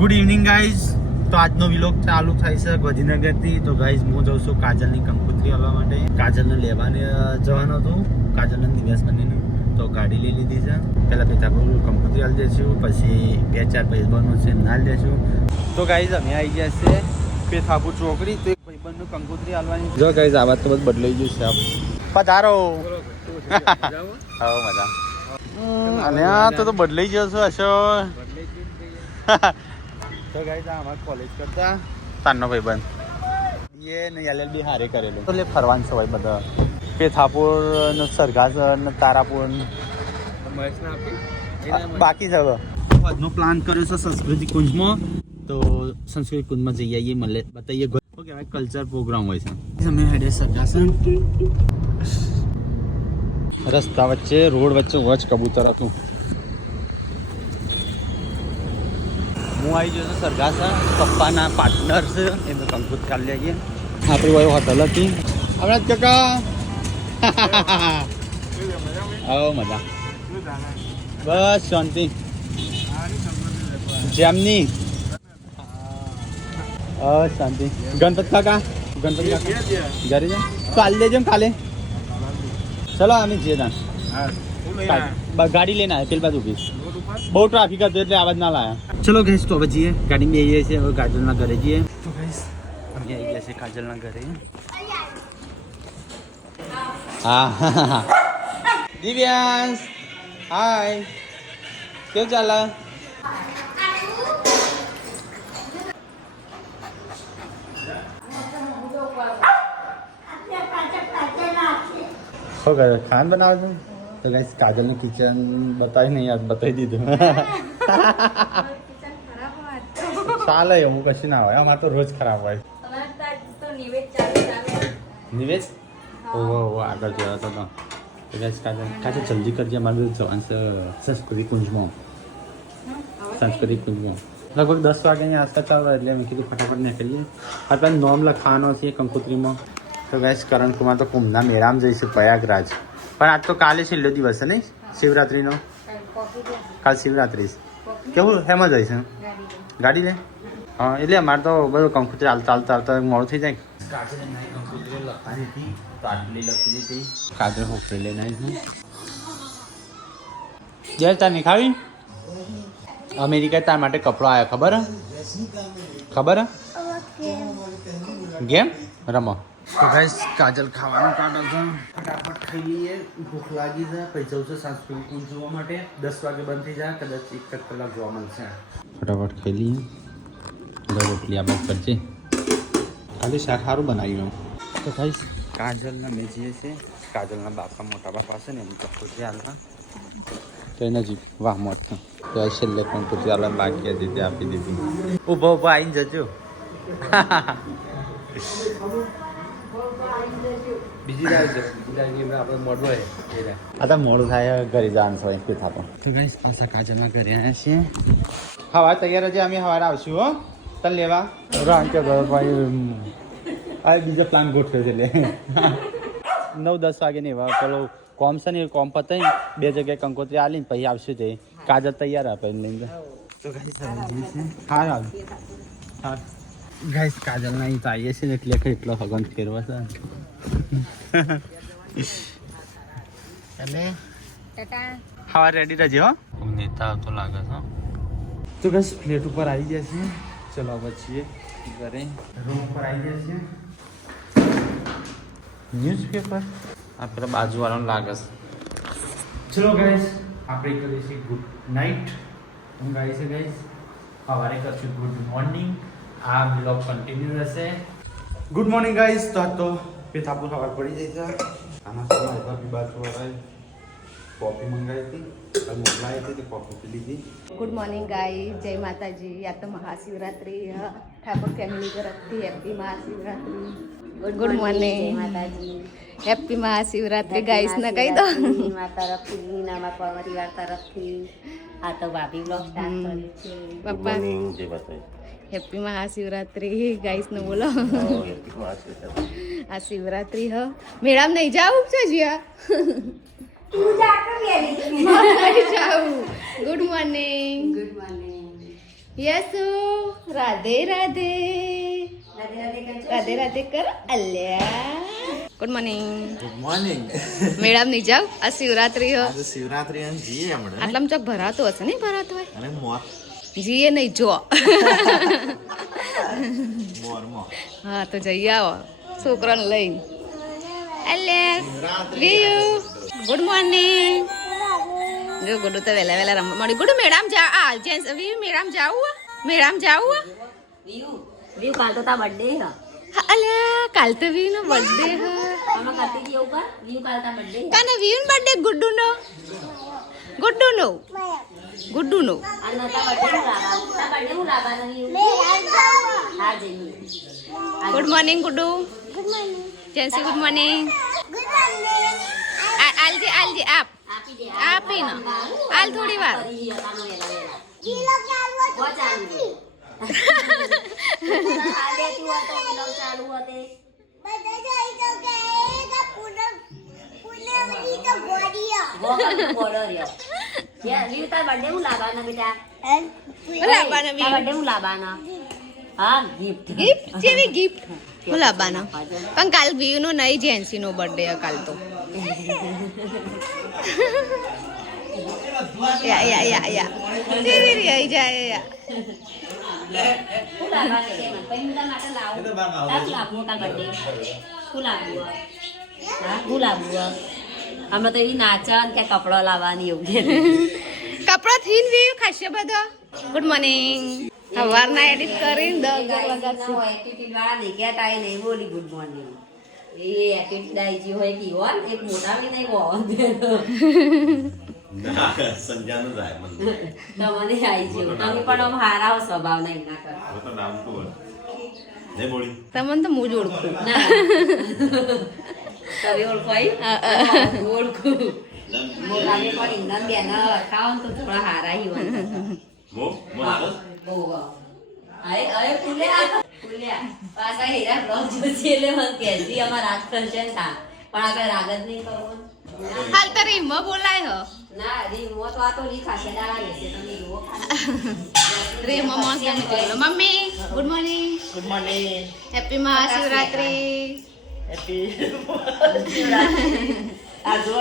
Good evening guys. તો આજનો vlog ચાલુ થાય છે ગાંધીનગરથી. તો ગાઈઝ હું જાઉં છું કાજલની કંકોત્રી આવવા માટે. કાજલને લેવાને જવાનું હતું, કાજલને દિવસ બંનેનું. તો ગાડી લઈ લીધી છે. પહેલાં પિતાપુર કંકોત્રી આવી દઈશું, પછી 2-4 ભાઈબંધો છે ના દઈશું. તો ગાઈઝ અમે આવી ગયા છે પેથાપુર ચોકડી. તો એક ભાઈબંધનું કંકોત્રી આવવાની. જો ગાઈઝ આ વાત તો બધું બદલાઈ ગયું છે. પધારો. હા મજા. અને આ તો બદલાઈ ગયો છે હશો. તો ગાઈસ આ અમાર કોલેજ કરતા તારનો ભાઈબંધ એ ને LLB હારે કરેલું. તો લે ફરવાનું છે ભાઈ બધા પેથાપુર ને સરઘાસ ને તારાપુર બાકી છે. આજનો પ્લાન કર્યો છે સંસ્કૃતિ કુંજમાં. તો સંસ્કૃતિ કુંજમાં જઈ આવીએ, મળે બતાવીએ. શું કહેવાય કલ્ચર પ્રોગ્રામ હોય છે. અમે હેડે સરઘાસ રસ્તા વચ્ચે રોડ વચ્ચે વચ કબૂતર હતું. હું આવી ગયો છું સરઘાસ. પપ્પાના પાર્ટનર છે એમને કંકોત્રી ચાલી આવીએ. આપણી વાળી હોટલ હતી હમણાં કાકા. આવો મજા. બસ શાંતિ. જેમની શાંતિ. ગણપત કાકા ઘરે જાય તો હાલ દેજો ને કાલે. ચલો અમે જઈએ ત્યાં. ગાડી લઈને આવ્યા પેલી બાજુ ઉભી. બહુ ટ્રાફિક હતું એટલે આવાજ ના લાયા. ચલો ગઈશ તો હવે જઈએ ગાડીમાં જઈએ છીએ. હવે કાજલના ઘરે જઈએ. તો ગઈશ અમે આવી ગયા છીએ કાજલના ઘરે. હા દિવ્યાંશ હાય, કેવું ચાલે? શું કરે ખાન બનાવે છે? તો ગાઈસ કાજલનું કિચન બતાવી નહીં, યાદ બતાવી દીધું. ચાલે એવું કશું ના હોય. અમારે તો રોજ ખરાબ હોય. નિવેશ ઓહો આગળ જવા તો ગાઈસ કાજલ જલ્દી કરજે. અમારે જવાનું છે સંસ્કૃતિ કુંજમાં. સંસ્કૃતિ કુંજમાં લગભગ 10 વાગ્યાની આસપાસ ચાલો એટલે મેં કીધું ફટાફટ નીકળીએ. આપણે નોમ લખાવાનો છે કંકોત્રીમાં. તો ગાઈસ કરણ કુમાર તો કુંભના મેળામાં જઈશું પ્રયાગરાજ. પણ આજ તો કાલે છેલ્લો દિવસ છે નહીં શિવરાત્રીનો. કાલ શિવરાત્રી કેવું હેમાં જઈશ ગાડી લે. હા એટલે અમારે તો બધું કંકોત્રી ચાલતા ચાલતા મોડું થઈ જાય. કાજલ કંકોત્રી લખવાની હતી તો આટલી લખી દીધી. કાજલ હોકરી લઈને આવીશું. જય તાર નહીં ખાવી. અમેરિકા તાર માટે કપડો આવ્યો ખબર હે? ખબર હે? ગેમ રમો. તો ગાઈસ કાજલ ખાવાનું કાઢો છે. ફટાફટ ખાઈ લઈએ. ભૂખ લાગી છે. પૈસા છે સાંસ્કૃતિક કુંજ જોવા માટે. 10 વાગે બંધ થઈ જાય, કદાચ 1 કલાક જોવા મળશે. ફટાફટ ખાઈ લઈએ. રોટલી આ બાદ કરજે. ખાલી શાક સારું બનાવ્યું. તો ગાઈસ કાજલના મેં જઈએ છીએ કાજલના બાપા મોટા બાપા છે ને એમની કંકોત્રી હાલતા. તો એ નજીક વાહ મોત તો છેલ્લે કંકોત્રી હાલવા બાકી હતી તે આપી દીધી. ઊભો ઊભો આવીને જજો. બીજી આપણે મોડું હોય આ તો મોડું થાય ઘરે જવાનું હોય કે થતો. તો ગાઈસ પાછા કાજલના ઘરે આવ્યા છીએ. હવા તૈયાર છે. અમે સવારે આવશું હો તને લેવા. રાણ કે ભાઈ આ બીજો પ્લાન ગોઠવ્યો છે એટલે 9-10 વાગે નહીં પેલો કોમ છે ને કોમ પતાવી 2 જગ્યાએ કંકોત્રી આલીને પછી આવશું. તે કાજલ તૈયાર આપે લઈને. તો ગાઈસ હા હા ગાઈસ કાજલના અહીં આવીએ છીએ ને એટલે એટલો હગન ફેરવા છે. અને હા રેડી રહેજે હો. નેતા આવતો લાગે છે. તો ગાઈસ પ્લેટ ઉપર આવી ગયા છે. ચલો પછી ઘરે રૂમ ઉપર આવી ગયા છે. ન્યૂઝપેપર આ પેલા બાજુવાળાનું લાગે છે. ચલો ગાઈસ આપણે કરીએ છીએ ગુડ નાઇટ. હું ગાઈ છે ગાઈસ સવારે કરશું ગુડ મોર્નિંગ. આ બ્લોગ કન્ટિન્યુ રહેશે. Good morning guys. તો પેથાપુર ખબર પડી જાય છે. આના સમય બાજુવાળાએ કોફી મંગાવી હતી, મોકલાવી હતી, કોફી પી લીધી. ગુડ મોર્નિંગ ગાઈસ, જય માતાજી. આ તો મહાશિવરાત્રી ઠાકોર ફેમિલી તરફથી હેપી મહાશિવરાત્રી. ગુડ મોર્નિંગ માતાજી. હેપી મહાશિવરાત્રી ગાઈસ ને કહી દો. માતા તરફથી નીનામા પરિવાર તરફથી આ તો ભાભી બ્લોગ સ્ટાર્ટ કર્યું છે. પપ્પા હેપી મહાશિવરાત્રી ગાઈસ ને બોલો. આ શિવરાત્રી હ મેળામાં નહીં જાવું છે જીયા. Good morning. Good morning. યસુ રાધે રાધે રાધે રાધે કર અલ્યા good morning good morning madam નહીં જાવ આ શિવરાત્રી હો આજે શિવરાત્રી અને જીએ હમણાં આટલામાં ચોક ભરાતો હશે નહીં ભરાતો હોય અને મોર જીએ નહીં જો મોર હા તો જઈ આવો છોકરાને લઈને અલ્યા વિયુ ગુડ મોર્નિંગ જો ગુડુ તો વહેલા વહેલા રમવા મળી ગુડુ મેડમ જા આ જેન્સ વિયુ મેડમ જાવું મેડમ જાવું વ્યૂ કાલ તો તા બર્થડે હ હા અલ્યા કાલ તો વિયુ નો બર્થડે હ અમે કરતી હતી એવું કર વ્યૂ કાલ તા બર્થડે કાને વિયુ નો બર્થડે ગુડ્ડુ નો અને તા બર્થડે હું લાવવાનું વ્યૂ હા જઈએ ગુડ મોર્નિંગ ગુડુ જેન્સી ગુડ મોર્નિંગ આલજી આપ આપી દે આપી ને આલ થોડી વાર ગિફ્ટ જેવી ગિફ્ટ હું લાવવાનો પણ કાલ વિયુ નો નહીં જેન્સી નો બર્થડે કાલ તો યા જેવી રી આઈ જાય યા અમે તો એવી નાચા કે કપડો લાવવાની એવું કે કપડો થીન વિયુ ખાશે બધો ગુડ મોર્નિંગ સવારના એડિટ કરીને 10 વાગ્યા એટીટ્યુડ વાળા નહીં કહેતા એ નહીં બોલી ગુડ મોર્નિંગ એ એટીટ્યુડ આવી ગયો હોય કે હોલ એક મોટા બી નહીં હોવા સંજાનું જાય તમને આવી ગયો તમે પણ આમ હારા સ્વભાવ નહીં ના કરો તો નામ તો જય બોલી તમને તો હું જ ઓળખું ના તમે ઓળખાઈ ઓળખું મોટાને પણ ઇંગન બેન ખાવ તો થોડા હારા હી હોય મો હાલો ઓહ આય આય પુલ્યા પાછા હીરા બ્લોગ જોજી એટલે મને કહેતી અમાર રાત કરશે ને તા પણ આગળ રાગ જ નહીં કરવો હાલ તો રીમમાં બોલાય હ ના રીમો તો આ તો લીખા છે દાડા લેશે તમે જુઓ ખાલી રીમમાં મસ્ત એમ કહેલો મમ્મી ગુડ મોર્નિંગ હેપી મહાશિવરાત્રી આ જો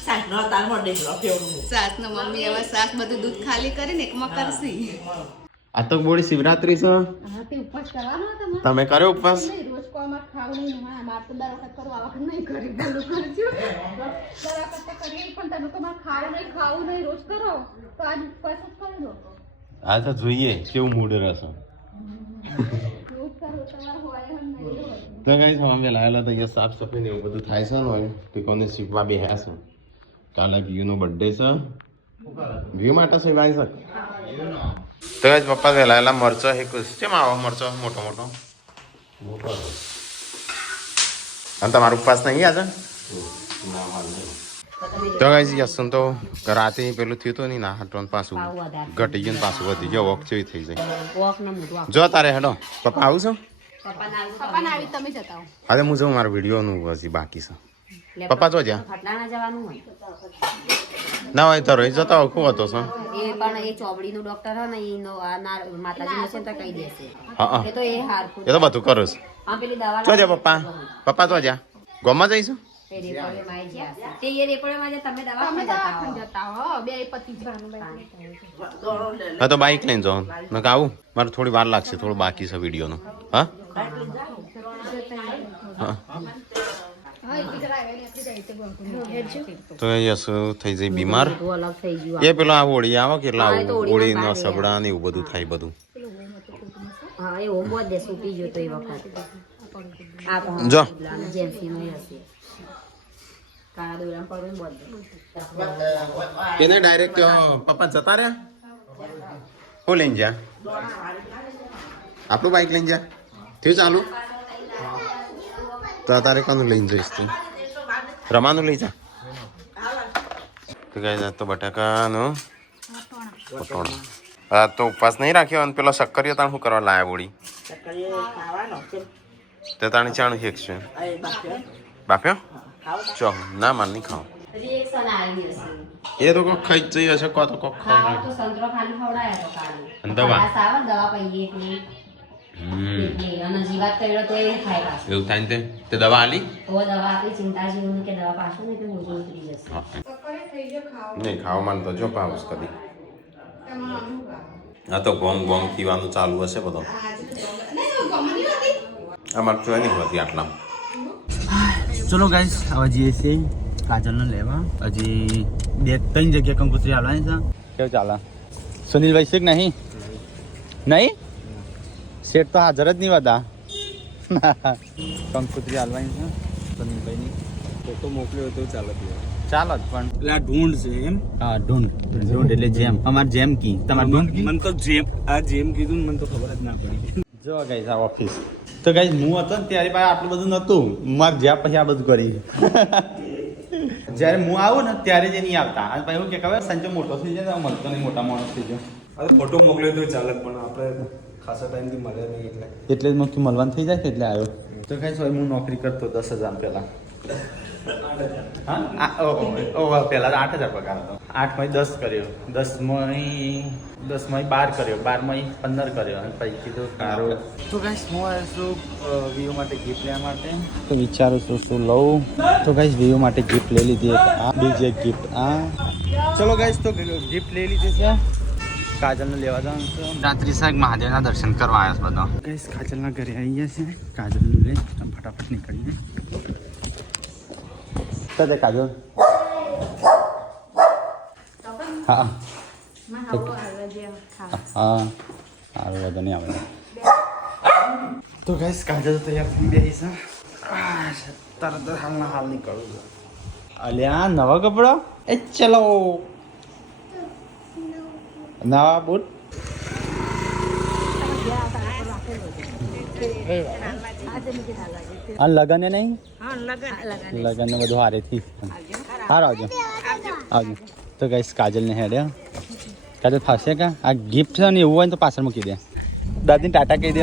સાસનો તાર મોડે લખ્યો સાસ નો મમ્મી હવે સાસ બધું દૂધ ખાલી કરીને એકમાં કરશી આ તો બોડી શિવરાત્રી છે હા તે ઉપવાસ કરવાનો તમારે તમે કર્યો ઉપવાસ રોજ કોમાં ખાવ નહીં હા માર તો દર વખત કરો આ વખત નહીં કરી બોલું કરજો દર વખત કરીએ પણ તમે તો માર ખાવું નહીં રોજ કરો તો આજ ઉપવાસ જ કરી દો આ તો જોઈએ કેવું મૂડ રહેશે રોજ કરો તમારે હોય એમ નહીં હોય તો કઈ અમે લાવેલા તો અહીંયા સાફ સફાઈ ને એવું બધું થાય છે ને તે કોને શીખવા બેહ્યા છે કાલે વ્યૂનો બર્થડે છે વ્યૂ માટે સેવાય છે તો કઈ પપ્પા વેલાયેલા મરચો હે કેમ આવો મરચો મોટો મોટો અને તમારો ઉપવાસ નહીં આજે તો કઈ યસુન તો રાતે પેલું થયું તો નહીં ના હટવાનું પાછું ઘટી ગયું ને પાછું વધી ગયો વોક જેવી થઈ જાય વોક ને મોટું જો તારે હેડો પપ્પા આવું છો પપ્પાને આવી તમે જતા હો અરે હું જાઉં મારા વિડીયોનું હજી બાકી છે પપ્પા જો જ્યાં ફટલાના જવાનું હોય ના હોય તો રહી જતા હોય ખૂબ હતો છો એ પણ એ ચોબડીનું ડોક્ટર હોય ને એનો આ માતાજીનો છે તો કહી દેશે હા એ તો એ હારખું એ તો બધું કરું છું આ પેલી દવા જો જા પપ્પા તો જ્યાં ગોમાં જઈશું એ રેપોળે માં જ્યાં છે. તે એ રેપોળે માં જે તમે દવા જતા હો બે પતિ જવાનું હા તો બાઈક લઈને જાઉં મેં કહું આવું મારે થોડી વાર લાગશે થોડું બાકી છે વિડીયોનું હા હા તો યસ થઈ જાય બીમાર અલગ થઈ ગયું એ પેલો આ હોળી આવે કેટલા હોળી નો સબડા ને એવું બધું થાય બધું હા એ હોમો દે સૂટી ગયો તો એ વખત આ જો જેન્સી નો હશે કાળા દોરામ પડું બોલ એને ડાયરેક્ટ પપ્પા જતા રહ્યા હું લઈને જા આપણું બાઈક લઈને જા થયું ચાલુ તો તારે કોનું લઈને જઈશ તું રમાનું લઈ જા તો કઈ તો બટાકાનું પટોળા હા તો ઉપવાસ નહીં રાખ્યો અને પેલો શક્કરિયો તાણ શું કરવા લાયા બોડી તે તાણી ચાણું હેક છે બાપ્યો ચો ના માર નહીં ખાવ રિએક્શન આવી હશે. એ તો કોક ખાઈ જ જઈ હશે કો તો કોક ખાવા તો સંતરો ખાલી ખવડાયો તો કાલે. અને દવા? ખલાસ આવે ને દવા પીએ એટલે. એટલે અને જીવાત કર્યો તો એ ખાય પાછું. એવું થાય ને તે દવા આલી તો દવા આપી ચિંતા જેવું કે દવા પાછું ને તો મોજું ઉતરી જશે. નહીં ખાવા માંડ તો જો પાઉસ કદી આ તો ગોમ ગોમ પીવાનું ચાલુ હશે બધો અમારે તો નહીં હોતી આટલા ચલો ગાઈસ હવે જઈએ છીએ કાજલને લેવા હજી 2-3 જગ્યા કંકોત્રી આવવાની છે કેવું ચાલે સુનિલભાઈ શેખ નહીં નહીં શેઠ તો હાજર જ નહીં હતા કંકોત્રી આવવાની છે સુનિલભાઈની ફોટો મોકલ્યો તો ચાલે ચાલો જ પણ એટલે આ ઢૂંઢ છે એમ હા ઢૂંઢ એટલે જેમ અમાર જેમ કી તમાર ઢૂંઢ કી મને તો જેમ કીધું ને મને તો ખબર જ ના પડી જો ગાઈસ આ ઓફિસ તો ગાઈસ હું હતો ને ત્યારે પાસે આટલું બધું નહોતું માર જ્યાં પછી આ બધું કરી જ્યારે હું આવું ને ત્યારે જ એ નહીં આવતા અને પછી એવું કે ખબર સંચો મોટો થઈ જાય ને મળતો નહીં મોટા માણસ થઈ જાય અરે ફોટો મોકલ્યો તો ચાલે પણ આપણે ખાસા ટાઈમથી મળ્યા નહીં એટલે એટલે જ મને મળવાનું થઈ જાય એટલે આવ્યો તો ગાઈસ હવે હું નોકરી કરતો 10,000 પહેલા હા પહેલા 8,000 પગાર હતો 8 માં 10 કર્યો 10 માં 12 કર્યો 12 માં 15 કર્યો અને પછી કીધું કારો તો ગાઈસ હું આવ્યો છું વિવો માટે ગિફ્ટ લેવા માટે તો વિચારું છું શું લઉં તો ગાઈસ વિવો માટે ગિફ્ટ લઈ લીધી આ બીજી એક ગિફ્ટ આ ચલો ગાઈસ તો ગિફ્ટ લઈ લીધી છે કાજલને લેવા જવાનું છે રાત્રિ સાહેબ મહાદેવના દર્શન કરવા આવ્યા છે બધા ગાઈસ કાજલના ઘરે આવી ગયા છે કાજલને લઈ ફટાફટ નીકળીએ દે કાજલ હા હા સારું વધુ નહીં આવે તો ગાઈસ કાજલ તૈયાર થઈ બેસી છે તરત હાલના હાલ નીકળું છું અલ્યા નવા કપડા એ ચલો નવા બૂટ આ લગન નહીં લગન ને બધું હારેથી હાર આવજો આવજો તો ગાઈસ કાજલને હેડ્યા કાજલ ફાશે કા આ ગિફ્ટ છે ને એવું હોય ને તો પાછળ મૂકી દે દાદીને ટાટા કહી દે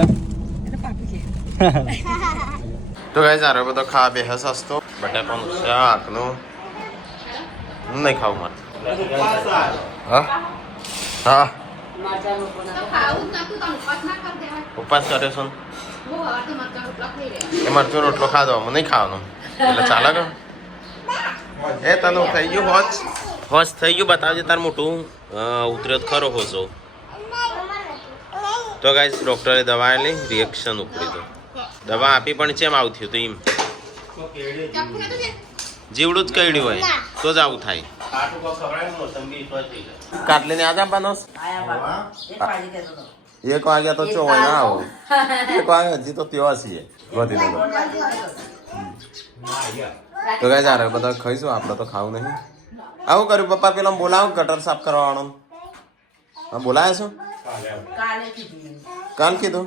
તો ગાઈસ આરો બધો ખા બે હસતો બટાકાનું શાકનું નહીં ખાવું મારે હા હા ઉપવાસ કરે છો એ મરચું રોટલો ખાધો હું નહીં ખાવાનો એટલે ચાલે કે એ તને થઈ ગયું હોશ થઈ ગયું બતાવજે તાર મોટું ઉતર્યો ખરો હોશો તો ગાઈસ ડોક્ટરે દવા લઈ રિએક્શન ઉપડી તો દવા આપી પણ ચેમ આવું થયું તો એમ જીવડું જ કઈડ્યું હોય તો જ આવું થાય કાટલીને યાદ આપવાનો 1 વાગ્યા તો ચો હોય ના આવો 1 વાગ્યા હજી તો તેવા છીએ વધી તો કઈ જા બધા ખાઈશું આપણે તો ખાવું નહીં આવું કર્યું પપ્પા પેલા બોલાવો ગટર સાફ કરવાનો હા બોલાયા છો કાલ કીધું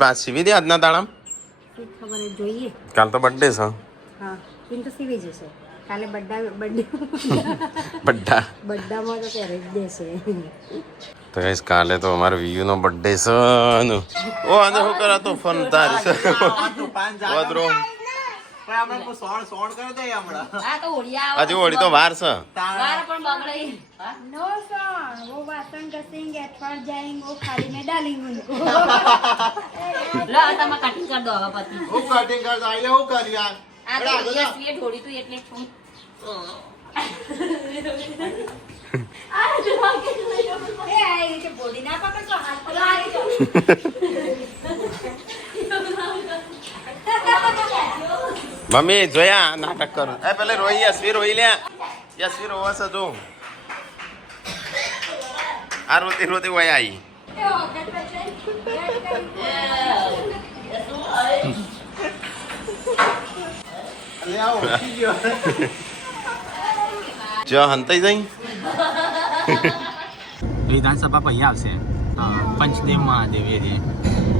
બસ સીવી દે આજના દાડા ખબર જોઈએ કાલ તો બર્થડે છે હા কিন্তু સીવી જશે કાલે બર્થડેમાં તો ત્યારે જ દેશે તો ગાઈસ કાલે તો અમારો વીયુ નો બર્થડે છે નો ઓ આને હું કરા તો ફન તારી છે વધરો હજી હોળી તો વાર છે नो सॉन्ग वो वासन कसेंगे अठवाड़ जाएंगे वो खाली में डालेंगे उनको લો તમે કટિંગ કર દો હવે પતિ હું કટિંગ કરતો આલે હું કર્યા આ તો દિવસ વે ઢોળી તું એટલે છું ए आई रीते बॉडी ना पकड़ तो हाथ पर आई મમ્મી જોયા નાટક કરું એ પેલે રોઈ યશવી રોઈ લે યશવી રોવા છે જો આ રોતી રોતી વય આવી જો હંતાઈ જઈ વિધાનસભા પછી આવશે પંચદેવ મહાદેવ એરિયા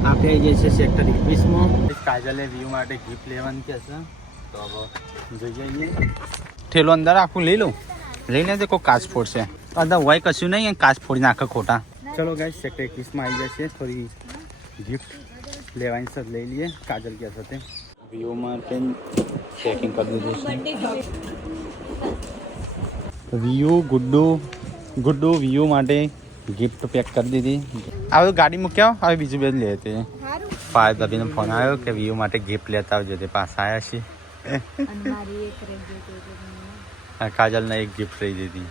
આપણે જે છે સેક્ટર 21માં કાજલે વ્યૂ માટે ગિફ્ટ લેવાની કે છે તો હવે જોઈએ ઠેલો અંદર આખું લઈ લઉં લઈ લેજે કોઈ કાચ ફોડશે અંદર હોય કશું નહીં કાચ ફોડી નાખે ખોટા ચલો ગાઈસ સેક્ટર 21માં આવી જશે થોડી ગિફ્ટ લેવાની છે લઈ લઈએ કાજલ કે સાથે વ્યૂ માટે ચેકિંગ કરી દીધું છે વ્યૂ ગુડ્ડુ વ્યૂ માટે ગિફ્ટ પેક કરી દીધી. આ બધું ગાડી મૂક્યા હવે બીજું બધું લે તે પાય દબીનો ફોન આવ્યો કે વ્યૂ માટે ગિફ્ટ લેતા આવજો. તે પાછા આવ્યા છીએ. કાજલને એક ગિફ્ટ લઈ દીધી.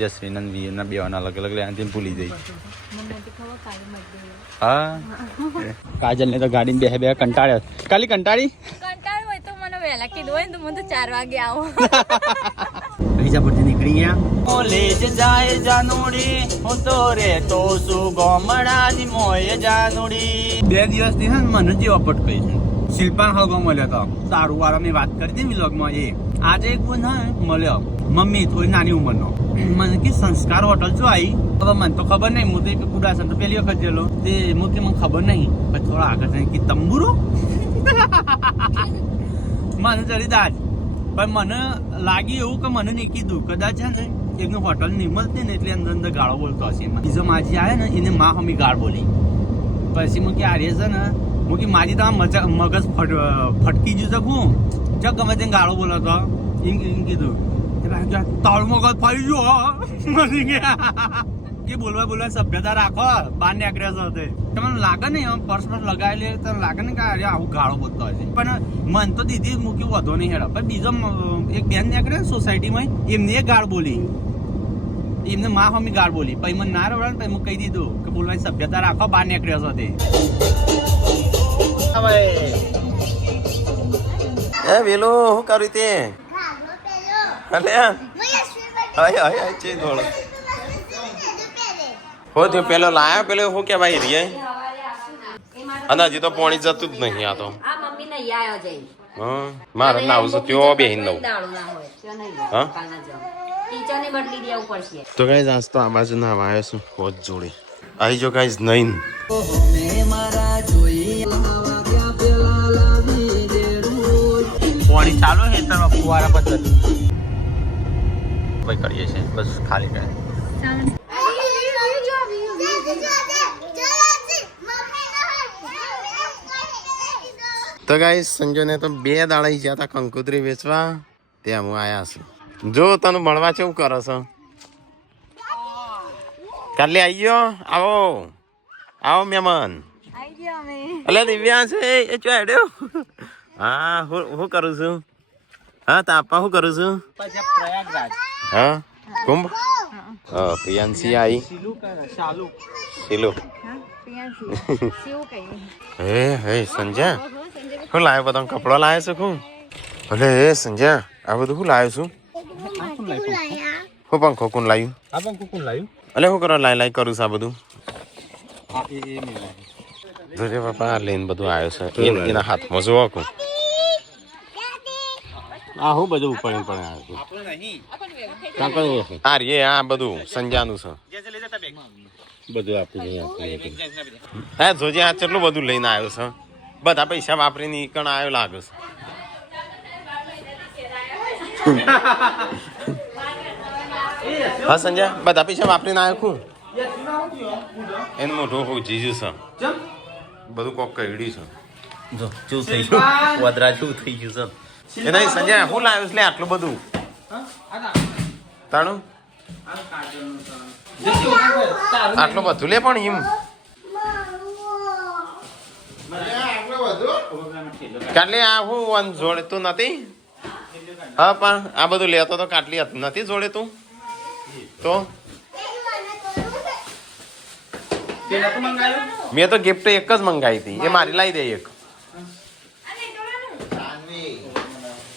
યશવીન અને વીરના બેવાના અલગ અલગ લેવાથી ભૂલી જઈ. હા કાજલને તો ગાડીને બે કંટાળ્યો. કાલી કંટાળી વિજાપુરથી નીકળી ગયા. કોલેજ જાય જાનુડી હું તો રે તો શું ગોમડાની મોય જાનુડી. 2 દિવસથી હે મને જેવો પટકાઈ છે. શિલ્પાન હગો મળ્યો તો સારું વાળા મેં વાત કરી હતી વ્લોગમાં. એ આજે એક બોન હે મળ્યો મમ્મી થોડી નાની ઉંમરનો. મને કે સંસ્કાર હોટલ શું આવી. હવે મને તો ખબર નહીં. હું તો કુડાસન તો પહેલી વખત ગયેલો તે મને ખબર નહીં. પછી થોડા આગળ જઈને કે તંબુરો મને ચડી દાજ. પણ મને લાગ્યું એવું કે મને નહીં કીધું. કદાચ છે ને એકનું હોટલ નહીં મળતી ને એટલે અંદર અંદર ગાળો બોલતો હશે. બીજો માજી આવે ને એને માં હમી ગાળ બોલી. પછી હું કે આર્ય છે ને હું કે માજી તો મગજ ફટકી ગયું શકું જો ગમે તેને ગાળો બોલો તો એમ કીધું. તારું મગજ ફરી ગયો કે બોલવા સભ્યતા રાખો. બહાર નીકળ્યા છો તમને લાગે ને પર્સ લગાવેલી તમને લાગે ને કે અરે આવું ગાળો બોલતો હશે. પણ મન તો દીધી મૂકી વધો નહીં હેડા. પણ બીજો એક બેન નીકળે સોસાયટીમાં એમને એક ગાળ બોલી. એમને માં મમ્મી ગાળ બોલી. પછી મને ના રવડાવે પછી હું કહી દીધું કે બોલવાની સભ્યતા રાખો. બહાર નીકળ્યો છો તે વેલો શું કર્યું તે હો તે પેલો લાયો પેલો શું કે ભાઈ રે અને હજી તો પાણી જતું જ નહીં. આ તો આ મમ્મી ને આયો જઈ મારે ના આવું ત્યાં બેહીને નવું. હા ટીચર ને બદલી દેવું પડશે. તો ગાઈઝ આજ તો આ બાજુ ના આવ્યો છું હોજ જોડે. આવી જો ગાઈઝ નહીં પાણી ચાલુ છે તો ફુવારા પદ્ધતિ ભાઈ કરીએ છીએ. બસ ખાલી કરે તો ગાઈઝ સંજયને તો 2 દાડા ગયા હતા કંકોત્રી વેચવા. ત્યાં હું આયા છું. જો તને મળવા કેવું કરો છો. કાલે આવી ગયો. આવો આવો મહેમાન. અલે દિવ્યા છે એ ચોડ્યો. હા હું કરું છું. હા તાપા હું કરું છું. પ્રયાગરાજ હા કુંભ. હા પ્રિયાંશી આવી. શીલુ હે સંજય શું લાવ્યો બધા કપડો લાવ્યો છું હું. અલે હે સંજય આ બધું શું લાવ્યો છું. હું પંખો કોણ લાવ્યું. આ પંખો કોણ લાવ્યું. અલે હું કરો લાઈ કરું છું આ બધું. જોજે બાપા લઈને બધું આવ્યો છે એના હાથમાં જોવો કું. આ હું બધું ઉપર આવ્યું. આ રે આ બધું સંજાનું છે બધું આપી હા જોજે આ કેટલું બધું લઈને આવ્યો છે. બધા પૈસા વાપરીને કણ આવ્યો લાગે છે. હા સંજય બધા પૈસા વાપરીને આવ્યો કું. એનું મોઢું હું જીજુ છે બધું કોક કઈડી છે. જો શું થઈ ગયું વદરા શું થઈ ગયું છે. એ નહીં સંજય હું લાવ્યો છે લે આટલું બધું તાણું આટલું બધું લે પણ એમ કાટલી આ હું જોડે તું નથી. હા પણ આ બધું લેતો તો કાટલી નથી જોડે તું તો. મેં તો ગિફ્ટ એક જ મંગાવી હતી. એ મારી લાવી દે એક.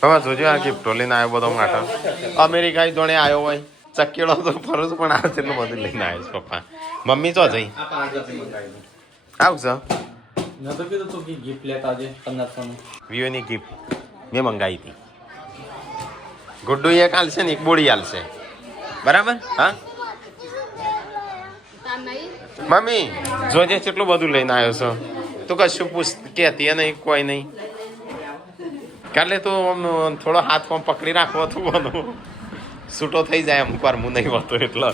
હવે જોજો આ ગિફ્ટો લઈને આવ્યો બધો માટે. અમેરિકા જોડે આવ્યો હોય ચકેડો તો ફરું છું પણ આ એટલું બધું લઈને આવ્યો છે પપ્પા. મમ્મી ચો જઈ આવશે. વિયોની ગિફ્ટ મેં મંગાવી હતી. ગુડ્ડુ એક હાલશે ને એક બોડી હાલશે બરાબર. હા મમ્મી જોજે કેટલું બધું લઈને આવ્યો છો. તું કશું પૂછ કહેતી નહીં કોઈ નહીં. કાલે તો થોડો હાથ પંપ પકડી રાખવો હતું બધું છૂટો થઈ જાય અમુક વાર હું નહીં હોતો એટલે.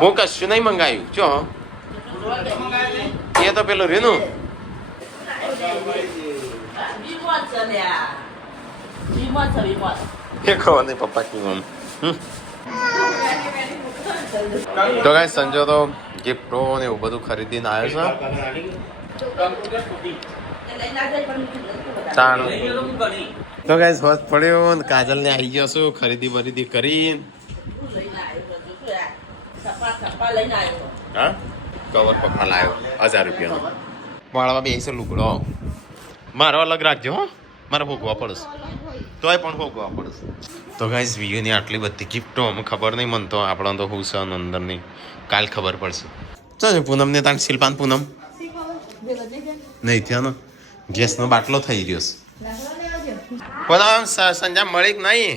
હું કશું નહીં મંગાવ્યું ચો. એ તો પેલું રેનું વિમોસ એ ખબર નહીં પપ્પા કેવું તો ગાઈસ સંજો તો ગિફ્ટો ને એવું બધું ખરીદીને આવ્યો છે તાણ તો ગાઈસ હોશ પડ્યો ને કાજલ ને આવી ગયો છું ખરીદી બરીદી કરી હા કવર પપ્પા લાવ્યો 1000 રૂપિયાનો વાળવા બેસે લુકડો મારો અલગ રાખજો હો મારે ભોગવા પડશે તોય પણ ભોગવા પડશે તો ગાઈસ વિડીયોની આટલી બધી ગિફ્ટો અમને ખબર નહીં મન તો આપણો તો હું છે અંદરની કાલ ખબર પડશે ચાલ પૂનમ ને તાણ શિલ્પાન પૂનમ નહીં થયો ને ગેસનો બાટલો થઈ રહ્યો છે પૂનમ સંજા મળી કે નહીં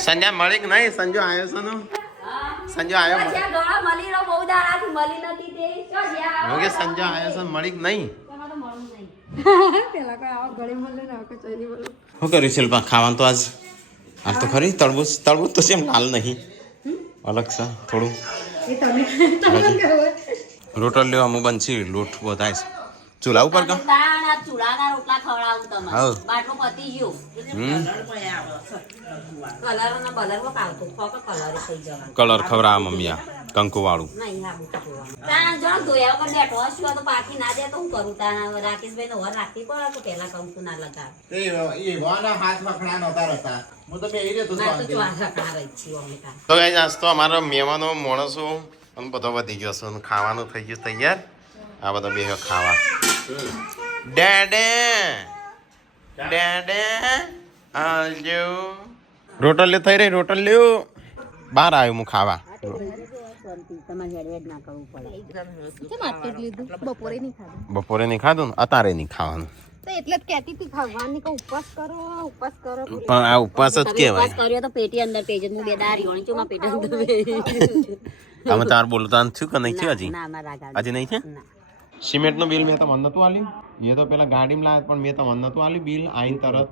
સંજા મળી કે નહીં સંજો આવ્યો છે ને સંજો આવ્યો હું કે સંજો આવ્યો છે મળી કે નહીં શું કર્યું શિલ્પા ખાવાનું તો આજ તો ખરી તરબૂચ તો છે એમ લાલ નહીં અલગ છે થોડું રોટલ લેવા અમુક બનશી લોટ બધાય છે ચૂલા ઉપર કા ચૂલાના રોટલા ખવડાવું તમને હા. બાટલો પતી ગયો કલર ને બલર માં કાવતો ફોક કલર થઈ જવાનો કલર ખવરા મમ્મી આ કંકુ વાળું નહીં આ બુટ તાણ જો ધોયા વગર બેઠો હશું તો પાકી ના દે તો હું કરું તાણ રાકેશભાઈ નો વર રાખતી પણ તો પહેલા કંકુ ના લગાવ મારે તો ચોર રખડા રહી છે અમને તાણ તો ગાઈસ આજ તો અમારા મહેમાનો માણસો અને બધો વધી ગયો છે અને ખાવાનું થઈ ગયું તૈયાર આ બધા બે ખાવા ડેડે ડેડે આવજો રોટલ લે થઈ રહી રોટલ લ્યો બહાર આવ્યું હું ખાવા તમારે હેડ ના કરવું પડે કેમ આટલું જ લીધું બપોરે નહીં ખાધું બપોરે નહીં ખાધું ને અત્યારે નહીં ખાવાનું તો એટલે જ કહેતી હતી ખાવાની કે ઉપવાસ કરો પણ આ ઉપવાસ જ ઉપવાસ કહેવાય કર્યો તો પેટી અંદર પેજ હું બે દારી ઓણી છું પેટ અંદર તમે તાર બોલતા થયું કે નહીં થયું હજી ના મારા રાગા હજી નહીં છે સિમેન્ટનું બિલ મેં તમને નતું આલ્યું એ તો પેલા ગાડીમાં લાવ્યા પણ મેં તમને નતું આલ્યું બિલ આઈને તરત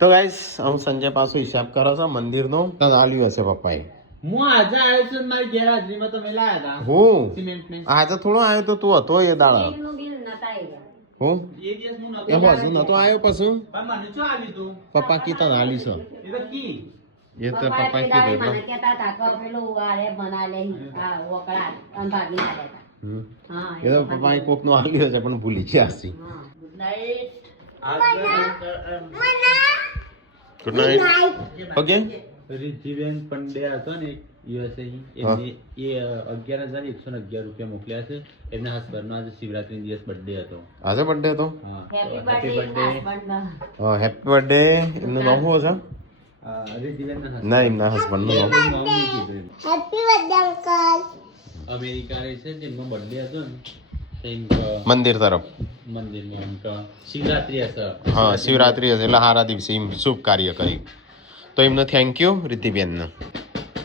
તો ગાઈસ હું સંજય પાછો હિસાબ કરો છો મંદિરનો તો આલ્યું હશે પપ્પાએ હું આજે આવ્યો છું મારી ગેરહાજરીમાં તમે લાયા હતા હું સિમેન્ટ ને આજે થોડો આવ્યો તો તું હતો એ દાડા નું બિલ નતા આવ્યા હું એ દિવસ હું નતો એમ હજુ નતો આવ્યો પછી પણ મને શું આવ્યું તું પપ્પા કીધા આલી છે એ તો કી એ તો પપ્પાએ કીધું એટલે મને કહેતા હતા કે પેલું આરે બના લે આ વકડા અને ભાગી ના લેતા હમ. હા એ તો પપ્પાએ કોક નું આલ્યું હશે પણ ભૂલી ગયા હશે good night good night okay Riddhiben Pandya હતો ને USA એમને એ 11,111 રૂપિયા મોકલ્યા છે એમના હસબન્ડનો આજે શિવરાત્રી દિવસ બર્થડે હતો આજે બર્થડે હતો હા હેપી બર્થડે હેપી બર્થડે એમનું નામ શું છે રિદ્ધિબેનના ના એમના હસબન્ડ નું નામ નામ નહીં કીધું અમેરિકા રહે છે તેમનો બર્થડે હતો ને તો એમ મંદિર તરફ મંદિરમાં એમ કે શિવરાત્રી હશે હા શિવરાત્રી હશે એટલે હારા દિવસે એમ શુભ કાર્ય કરી તો એમનો થેન્ક યુ રિદ્ધિબેનનો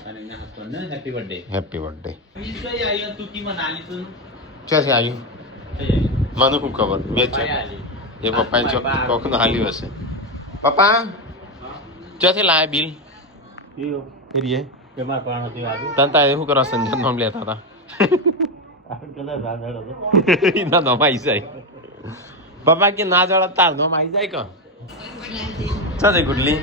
અને એમના હસબન્ડને હેપી બર્થડે હેપી બર્થડે કઈ આવ્યો તું કી મનાલી તું ક્યાંથી આવ્યું મને શું ખબર બે છે એ પપ્પાએ કોક નું હાલ્યું હશે પપ્પા ક્યાંથી લાયા બિલ એરીએ એમાં પણ નથી આવ્યું તને તારે શું કરવા સંજય નામ લેતા હતા એના નામ આવી જાય પપ્પા કે ના જળ તાર નામ આવી જાય કે ચાલે ગુડલી